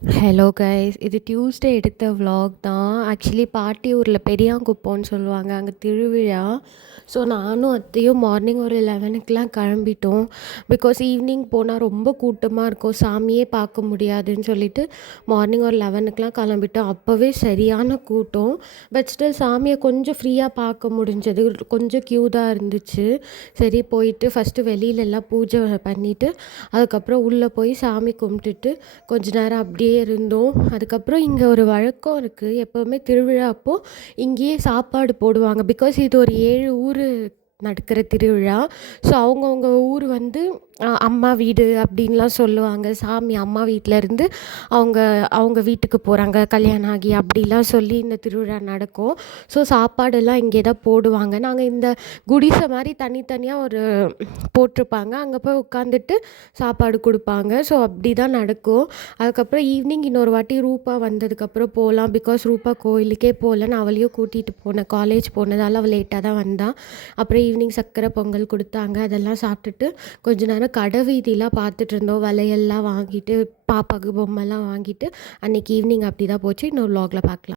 Hello guys, இது Tuesday எடுத்த vlog தான். ஆக்சுவலி பாட்டி ஊரில் பெரியாங்குப்பம்னு சொல்லுவாங்க, அங்கே திருவிழா. ஸோ நானும் அத்தையும் மார்னிங் ஒரு 11க்குலாம் கிளம்பிட்டோம். பிகாஸ் ஈவினிங் போனால் ரொம்ப கூட்டமாக இருக்கும், சாமியே பார்க்க முடியாதுன்னு சொல்லிட்டு மார்னிங் ஒரு 11க்குலாம் கிளம்பிட்டோம். அப்போவே சரியான கூட்டம். பட் ஸ்டில் சாமியை கொஞ்சம் ஃப்ரீயாக பார்க்க முடிஞ்சது. கொஞ்சம் க்யூ தான் இருந்துச்சு. சரி போயிட்டு ஃபஸ்ட்டு வெளியிலலாம் பூஜை பண்ணிவிட்டு அதுக்கப்புறம் உள்ளே போய் சாமி கும்பிட்டுட்டு கொஞ்ச நேரம் அப்படியே இருந்தோம். அதுக்கப்புறம் இங்கே ஒரு வழக்கம் இருக்குது, எப்போவுமே திருவிழா அப்போது இங்கேயே சாப்பாடு போடுவாங்க. பிகாஸ் இது ஒரு 7 ஊர் நடக்கிற திருவிழா. ஸோ அவங்கவுங்க ஊர் வந்து அம்மா வீடு அப்படின்லாம் சொல்லுவாங்க. சாமி அம்மா வீட்டிலேருந்து அவங்க அவங்க வீட்டுக்கு போகிறாங்க கல்யாணம் ஆகி, அப்படிலாம் சொல்லி இந்த திருவிழா நடக்கும். ஸோ சாப்பாடெல்லாம் இங்கே தான் போடுவாங்க. நாங்கள் இந்த குடிசை மாதிரி தனித்தனியாக ஒரு போட்டிருப்பாங்க, அங்கே போய் உட்காந்துட்டு சாப்பாடு கொடுப்பாங்க. ஸோ அப்படி தான் நடக்கும். அதுக்கப்புறம் ஈவினிங் இன்னொரு வாட்டி ரூபா வந்ததுக்கப்புறம் போகலாம். பிகாஸ் ரூபா கோயிலுக்கே போகலன்னு அவளையும் கூட்டிகிட்டு போனேன். காலேஜ் போனதால் அவள் லேட்டாக தான் வந்தாள். அப்புறம் ஈவினிங் சர்க்கரை பொங்கல் கொடுத்தாங்க, அதெல்லாம் சாப்பிட்டுட்டு கொஞ்ச நேரம் கடை வீதியெலாம் பார்த்துட்டு இருந்தோம். வளையல்லாம் வாங்கிட்டு பாப்பாவுக்கு பொம்மைலாம் வாங்கிட்டு அன்றைக்கி ஈவினிங் அப்படி தான் போச்சு. இன்னொரு vlogல பார்க்கலாம்.